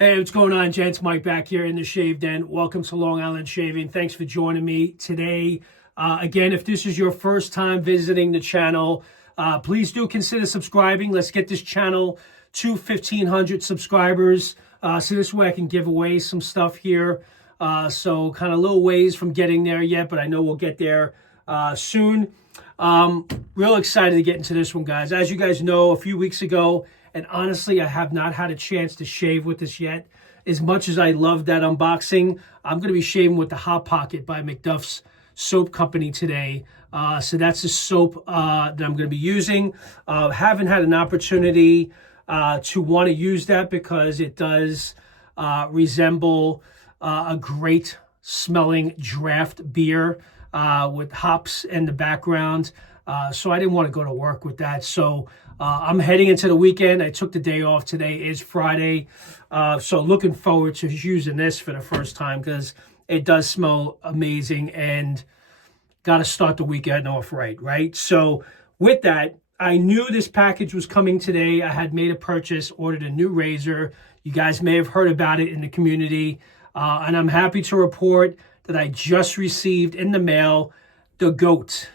Hey, what's going on, gents? Mike back here in the Shave Den. Welcome to Long Island Shaving. Thanks for joining me today. Again, if this is your first time visiting the channel, please do consider subscribing. Let's get this channel to 1,500 subscribers. So this way I can give away some stuff here. So kind of little ways from getting there yet, but I know we'll get there soon. Real excited to get into this one, guys. As you guys know, a few weeks ago, and honestly, I have not had a chance to shave with this yet. As much as I love that unboxing, I'm going to be shaving with the Hot Pocket by MacDuffs soap company today. So that's the soap that I'm going to be using. Haven't had an opportunity to want to use that because it does resemble a great smelling draft beer with hops in the background. So I didn't want to go to work with that. So I'm heading into the weekend. I took the day off. Today is Friday. So looking forward to using this for the first time because it does smell amazing and got to start the weekend off right? So with that, I knew this package was coming today. I had made a purchase, ordered a new razor. You guys may have heard about it in the community. And I'm happy to report that I just received in the mail the GOAT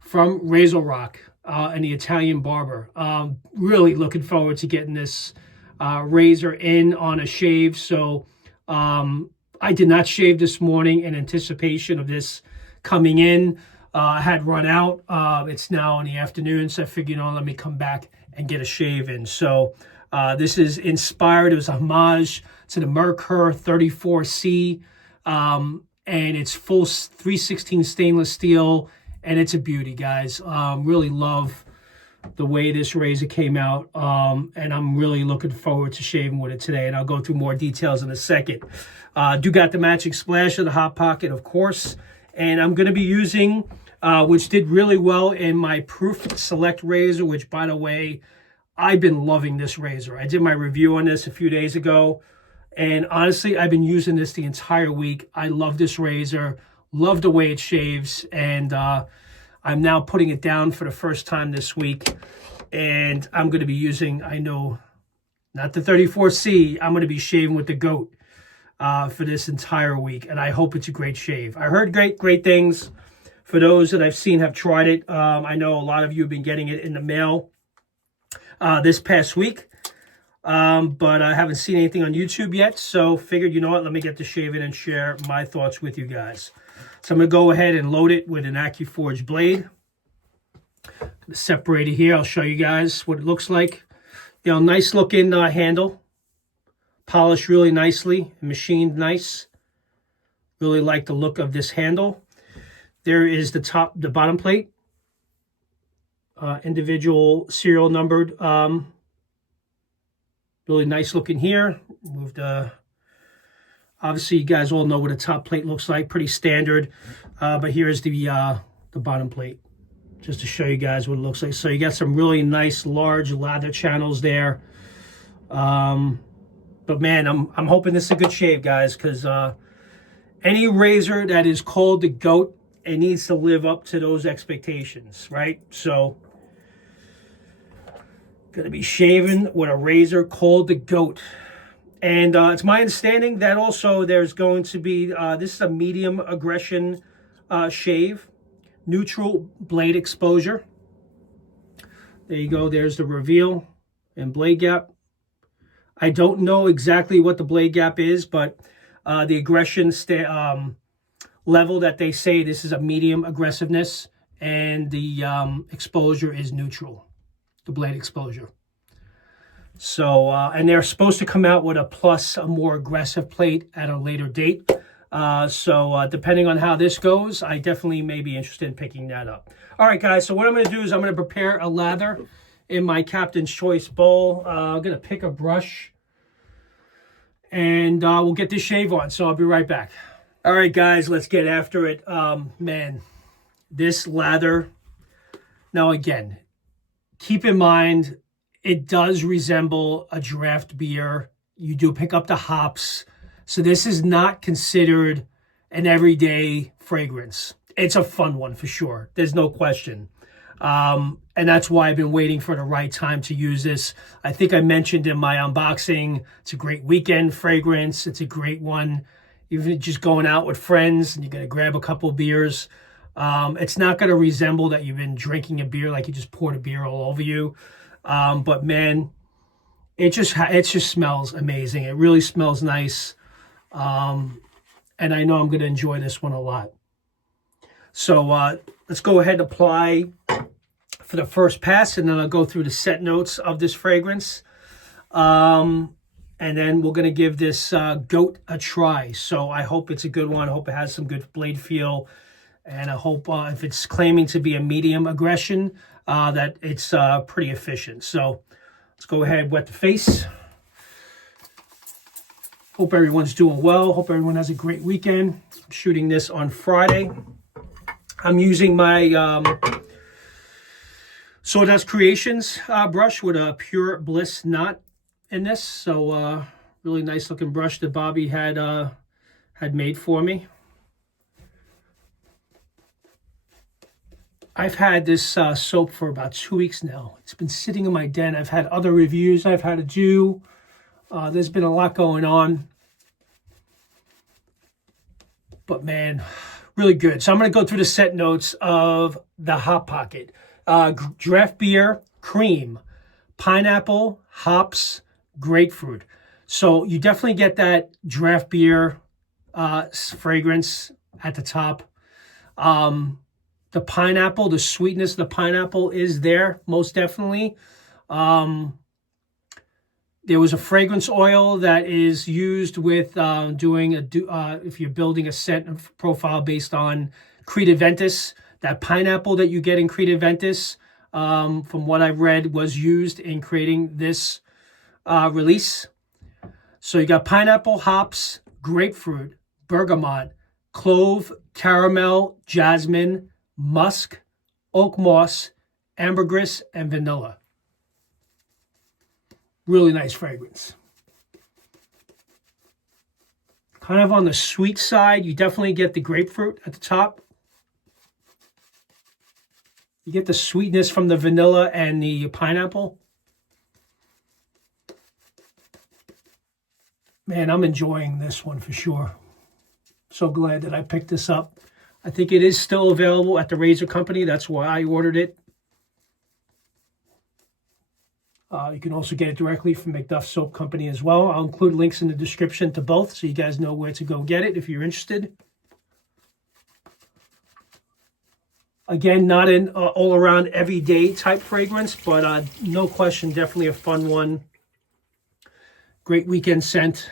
from RazoRock and the Italian Barber. Really looking forward to getting this razor in on a shave. So I did not shave this morning in anticipation of this coming in. I had run out. It's now in the afternoon, so I figured, let me come back and get a shave in. So this is inspired. It was a homage to the Merkur 34C. And it's full 316 stainless steel. And it's a beauty, guys. Really love the way this razor came out. And I'm really looking forward to shaving with it today. And I'll go through more details in a second. Do got the matching splash of the Hot Pocket, of course. And I'm going to be using, which did really well in my Proof Select razor, which, by the way, I've been loving this razor. I did my review on this a few days ago. And honestly, I've been using this the entire week. I love this razor. Love the way it shaves, and I'm now putting it down for the first time this week, and I'm going to be using, I know, not the 34C, I'm going to be shaving with the GOAT for this entire week, and I hope it's a great shave. I heard great things. For those that I've seen have tried it, I know a lot of you have been getting it in the mail this past week, but I haven't seen anything on YouTube yet, so figured, you know what, let me get to shave it and share my thoughts with you guys. So I'm going to go ahead and load it with an AccuForge blade. Separate it here. I'll show you guys what it looks like. Nice looking handle. Polished really nicely. Machined nice. Really like the look of this handle. There is the bottom plate. Individual serial numbered. Really nice looking here. Move the... Obviously, you guys all know what a top plate looks like, pretty standard. But here's the bottom plate, just to show you guys what it looks like. So you got some really nice, large lather channels there. But man, I'm hoping this is a good shave, guys, because any razor that is called the GOAT, it needs to live up to those expectations, right? So, gonna be shaving with a razor called the GOAT. And it's my understanding that also there's going to be, this is a medium aggression shave, neutral blade exposure. There you go. There's the reveal and blade gap. I don't know exactly what the blade gap is, but the aggression level that they say, this is a medium aggressiveness, and the exposure is neutral, the blade exposure. So, and they're supposed to come out with a more aggressive plate at a later date. So depending on how this goes, I definitely may be interested in picking that up. All right, guys, so what I'm going to do is I'm going to prepare a lather in my Captain's Choice bowl. I'm going to pick a brush, and we'll get this shave on. So I'll be right back. All right, guys, let's get after it. Man, this lather, now again, keep in mind, it does resemble a draft beer. You do pick up the hops. So this is not considered an everyday fragrance. It's a fun one for sure. There's no question. And that's why I've been waiting for the right time to use this. I think I mentioned in my unboxing, it's a great weekend fragrance. It's a great one, even just going out with friends and you're going to grab a couple of beers. It's not going to resemble that you've been drinking a beer, like you just poured a beer all over you. But man, it just smells amazing. It really smells nice. And I know I'm going to enjoy this one a lot. So let's go ahead and apply for the first pass, and then I'll go through the set notes of this fragrance. And then we're going to give this GOAT a try. So I hope it's a good one. I hope it has some good blade feel. And I hope if it's claiming to be a medium aggression, that it's pretty efficient. So let's go ahead and wet the face. Hope everyone's doing well. Hope everyone has a great weekend. I'm shooting this on Friday. I'm using my Sawdust Creations brush with a Pure Bliss knot in this. So really nice looking brush that Bobby had made for me. I've had this soap for about 2 weeks now. It's been sitting in my den. I've had other reviews I've had to do. There's been a lot going on. But man, really good. So I'm going to go through the set notes of the Hop Pocket. Draft beer, cream, pineapple, hops, grapefruit. So you definitely get that draft beer fragrance at the top. The pineapple, the sweetness of the pineapple is there, most definitely. There was a fragrance oil that is used with if you're building a scent profile based on Creed Aventus. That pineapple that you get in Creed Aventus, from what I've read, was used in creating this release. So you got pineapple, hops, grapefruit, bergamot, clove, caramel, jasmine, musk, oakmoss, ambergris, and vanilla. Really nice fragrance. Kind of on the sweet side. You definitely get the grapefruit at the top. You get the sweetness from the vanilla and the pineapple. Man, I'm enjoying this one for sure. So glad that I picked this up. I think it is still available at the Razor Company. That's why I ordered it. You can also get it directly from MacDuffs Soap Company as well. I'll include links in the description to both so you guys know where to go get it if you're interested. Again, not an all-around everyday type fragrance, but no question, definitely a fun one. Great weekend scent.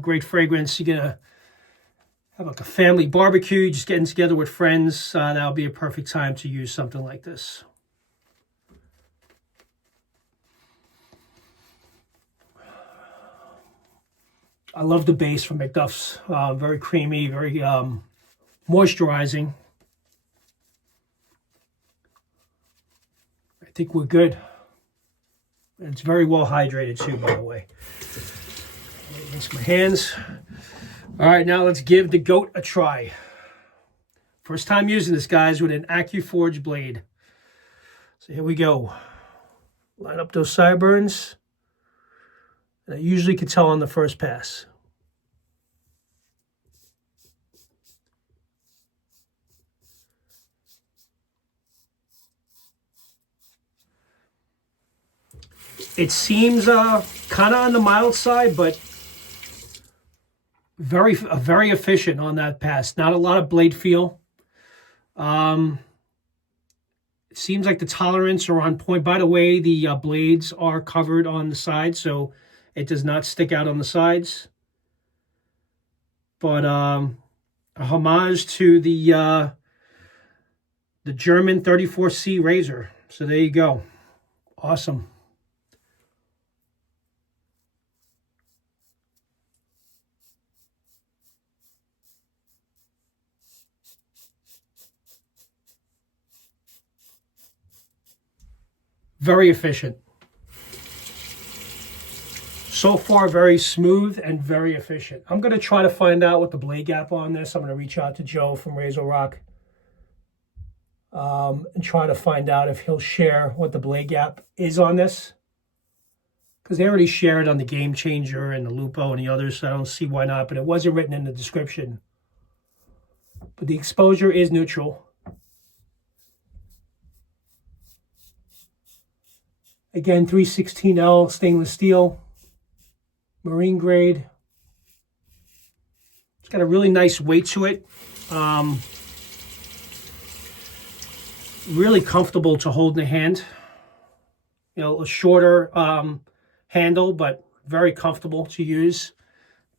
Great fragrance. You're going to have like a family barbecue, just getting together with friends. That'll be a perfect time to use something like this. I love the base from MacDuffs. Very creamy, very moisturizing. I think we're good. It's very well hydrated too, by the way. Rinse my hands. All right, now let's give the GOAT a try. First time using this, guys, with an AccuForge blade. So here we go. Line up those sideburns. And I usually can tell on the first pass. It seems kind of on the mild side, but very efficient on that pass. Not a lot of blade feel. It seems like the tolerance are on point. By the way, the blades are covered on the sides, so it does not stick out on the sides. But a homage to the German 34C razor. So there you go. Awesome. Very efficient. So far, very smooth and very efficient. I'm going to try to find out what the blade gap on this. I'm going to reach out to Joe from RazoRock. and try to find out if he'll share what the blade gap is on this. Because they already shared on the Game Changer and the Lupo and the others, so I don't see why not, but it wasn't written in the description. But the exposure is neutral. Again, 316L stainless steel, marine grade. It's got a really nice weight to it. Really comfortable to hold in the hand. You know, a shorter handle, but very comfortable to use.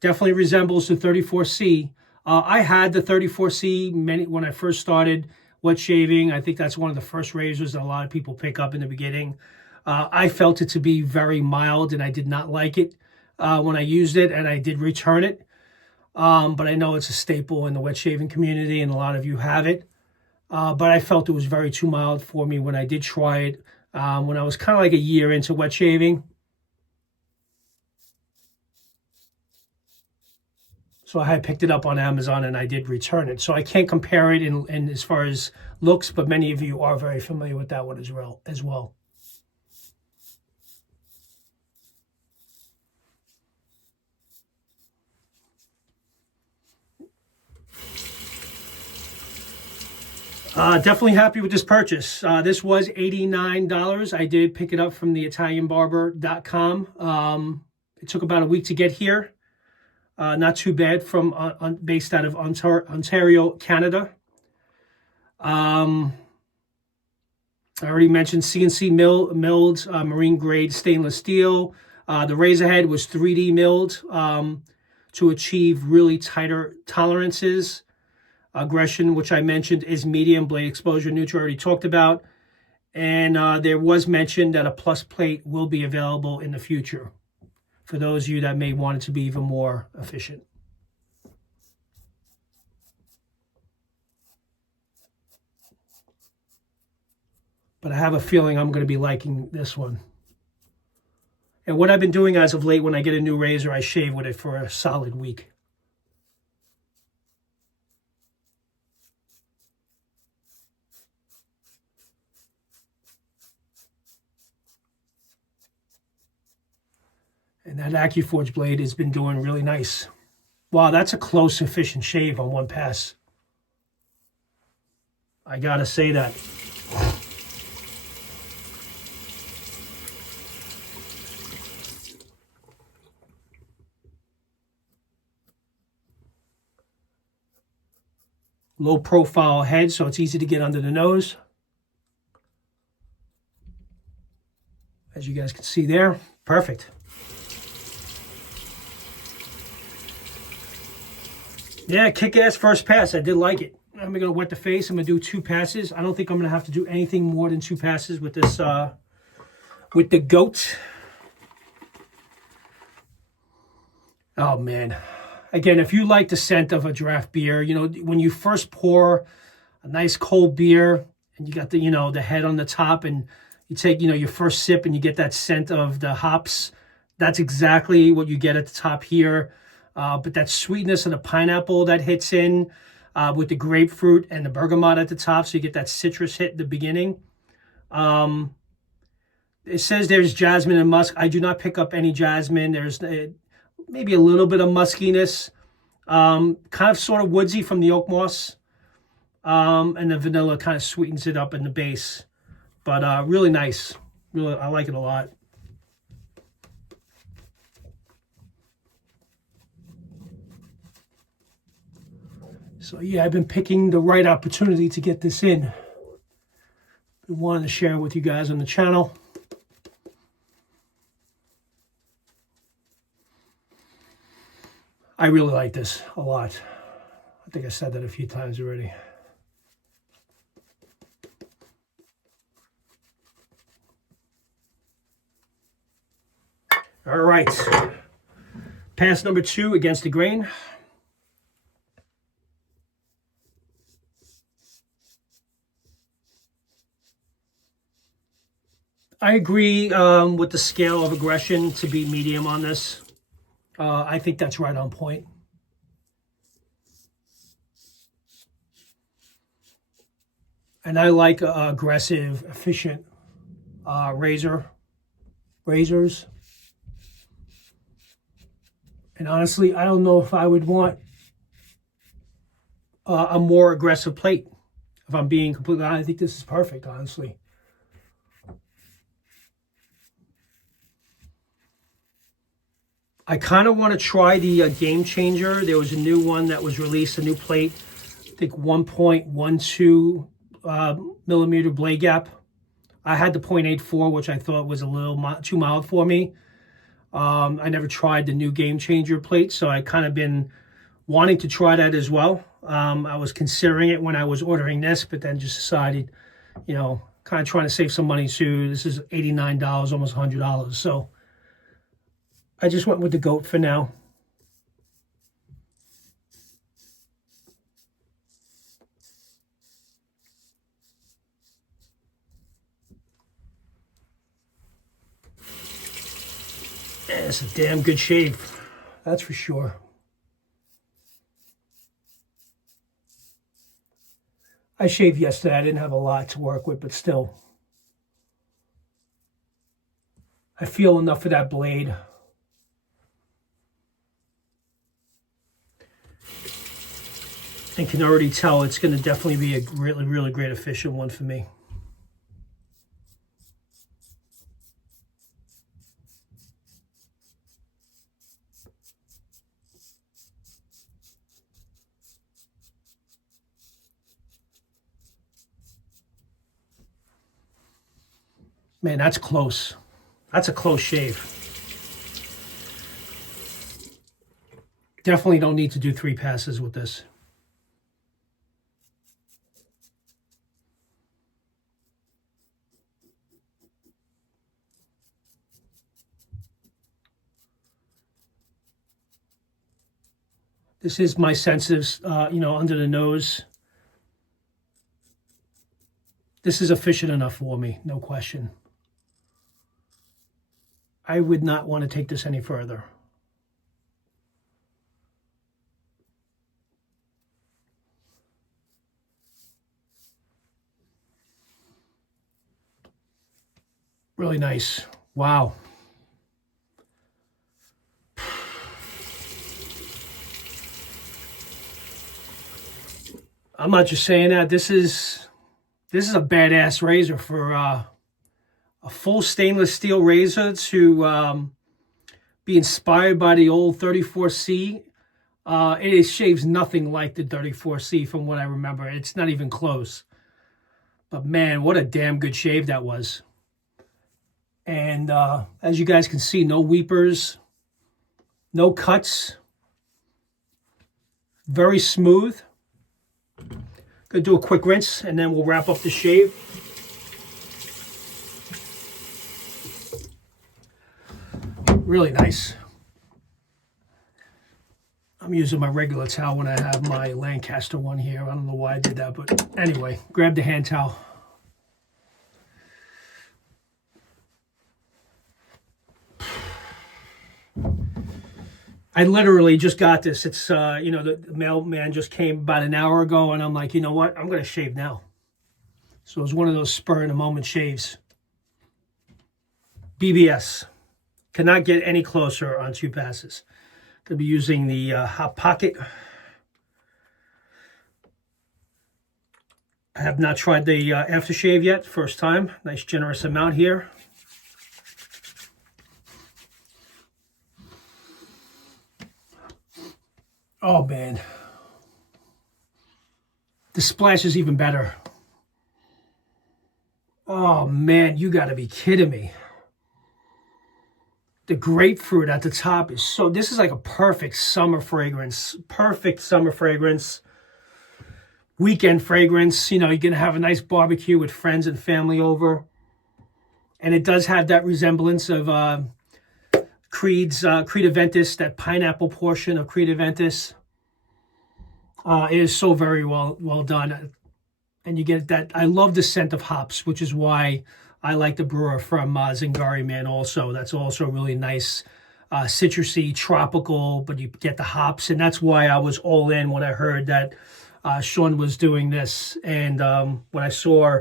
Definitely resembles the 34C. I had the 34C when I first started wet shaving. I think that's one of the first razors that a lot of people pick up in the beginning. I felt it to be very mild, and I did not like it when I used it, and I did return it. But I know it's a staple in the wet shaving community, and a lot of you have it. But I felt it was very too mild for me when I did try it, when I was kind of like a year into wet shaving. So I had picked it up on Amazon, and I did return it. So I can't compare it in as far as looks, but many of you are very familiar with that one as well. Definitely happy with this purchase. This was $89. I did pick it up from the ItalianBarber.com. It took about a week to get here. Not too bad, from based out of Ontario, Canada. I already mentioned CNC milled marine grade stainless steel. The razor head was 3D milled to achieve really tighter tolerances. Aggression, which I mentioned, is medium. Blade exposure neutral, already talked about. And there was mention that a plus plate will be available in the future for those of you that may want it to be even more efficient. But I have a feeling I'm going to be liking this one. And what I've been doing as of late, when I get a new razor, I shave with it for a solid week. And that AccuForge blade has been doing really nice. Wow, that's a close, efficient shave on one pass. I gotta say that. Low profile head, so it's easy to get under the nose. As you guys can see there, perfect. Yeah, kick-ass first pass. I did like it. I'm going to wet the face. I'm going to do 2 passes. I don't think I'm going to have to do anything more than 2 passes with this, with the GOAT. Oh, man. Again, if you like the scent of a draft beer, you know, when you first pour a nice cold beer and you got the, you know, the head on the top, and you take, you know, your first sip and you get that scent of the hops, that's exactly what you get at the top here. But that sweetness of the pineapple that hits in with the grapefruit and the bergamot at the top, so you get that citrus hit at the beginning. It says there's jasmine and musk. I do not pick up any jasmine. There's maybe a little bit of muskiness, kind of sort of woodsy from the Oakmoss, and the vanilla kind of sweetens it up in the base. But really nice. Really, I like it a lot. So yeah, I've been picking the right opportunity to get this in. I wanted to share it with you guys on the channel. I really like this a lot. I think I said that a few times already. All right. Pass number 2 against the grain. I agree with the scale of aggression to be medium on this. I think that's right on point. And I like aggressive, efficient razors. And honestly, I don't know if I would want a more aggressive plate. If I'm being completely honest, I think this is perfect, honestly. I kind of want to try the Game Changer. There was a new one that was released, a new plate. I think 1.12 millimeter blade gap. I had the 0.84, which I thought was a little too mild for me. I never tried the new Game Changer plate, so I kind of been wanting to try that as well. I was considering it when I was ordering this, but then just decided, you know, kind of trying to save some money too. This is $89, almost $100. So I just went with the GOAT for now. And it's a damn good shave, that's for sure. I shaved yesterday. I didn't have a lot to work with, but still. I feel enough for that blade. And can already tell it's going to definitely be a really, really great efficient one for me. Man, that's close. That's a close shave. Definitely don't need to do 3 passes with this. This is my sensitives, you know, under the nose. This is efficient enough for me, no question. I would not want to take this any further. Really nice. Wow. I'm not just saying that. This is a badass razor for a full stainless steel razor to be inspired by the old 34C. It shaves nothing like the 34C from what I remember. It's not even close. But man, what a damn good shave that was. And as you guys can see, no weepers, no cuts. Very smooth. Gonna do a quick rinse and then we'll wrap up the shave. Really nice. I'm using my regular towel when I have my Lancaster one here. I don't know why I did that, but anyway, grab the hand towel. I literally just got this. It's, you know, the mailman just came about an hour ago, and I'm like, you know what? I'm going to shave now. So it was one of those spur-in-the-moment shaves. BBS. Cannot get any closer on 2 passes. Going to be using the Hot Pocket. I have not tried the aftershave yet. First time. Nice generous amount here. Oh, man. The splash is even better. Oh, man, you got to be kidding me. The grapefruit at the top is so... This is like a perfect summer fragrance. Perfect summer fragrance. Weekend fragrance. You know, you're going to have a nice barbecue with friends and family over. And it does have that resemblance of... Creed's Creed Aventus, that pineapple portion of Creed Aventus. It is so very well done. And you get that. I love the scent of hops, which is why I like the brewer from Zingari Man also. That's also really nice, citrusy, tropical, but you get the hops. And that's why I was all in when I heard that Sean was doing this. And when I saw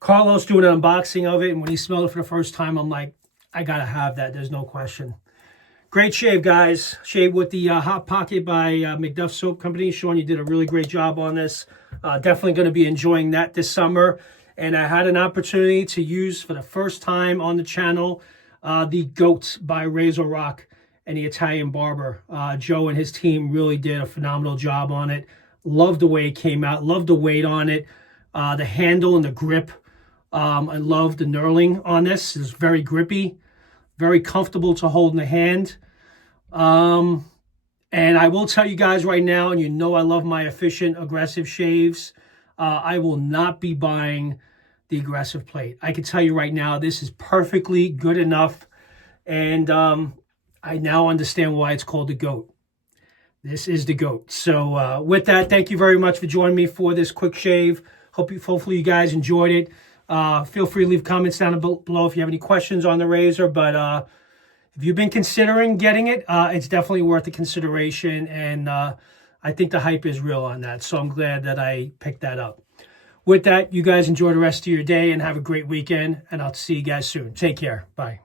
Carlos doing an unboxing of it, and when he smelled it for the first time, I'm like, I got to have that. There's no question. Great shave, guys. Shave with the Hot Pocket by MacDuffs Soap Company. Sean, you did a really great job on this. Definitely going to be enjoying that this summer. And I had an opportunity to use for the first time on the channel the GOAT by RazoRock and the Italian Barber. Joe and his team really did a phenomenal job on it. Loved the way it came out. Loved the weight on it. The handle and the grip. I love the knurling on this. It's very grippy. Very comfortable to hold in the hand. And I will tell you guys right now, and you know I love my efficient, aggressive shaves. I will not be buying the aggressive plate. I can tell you right now, this is perfectly good enough. And I now understand why it's called the GOAT. This is the GOAT. So with that, thank you very much for joining me for this quick shave. Hopefully you guys enjoyed it. Feel free to leave comments down below if you have any questions on the razor. But if you've been considering getting it, it's definitely worth the consideration. And I think the hype is real on that. So I'm glad that I picked that up. With that, you guys enjoy the rest of your day and have a great weekend. And I'll see you guys soon. Take care. Bye.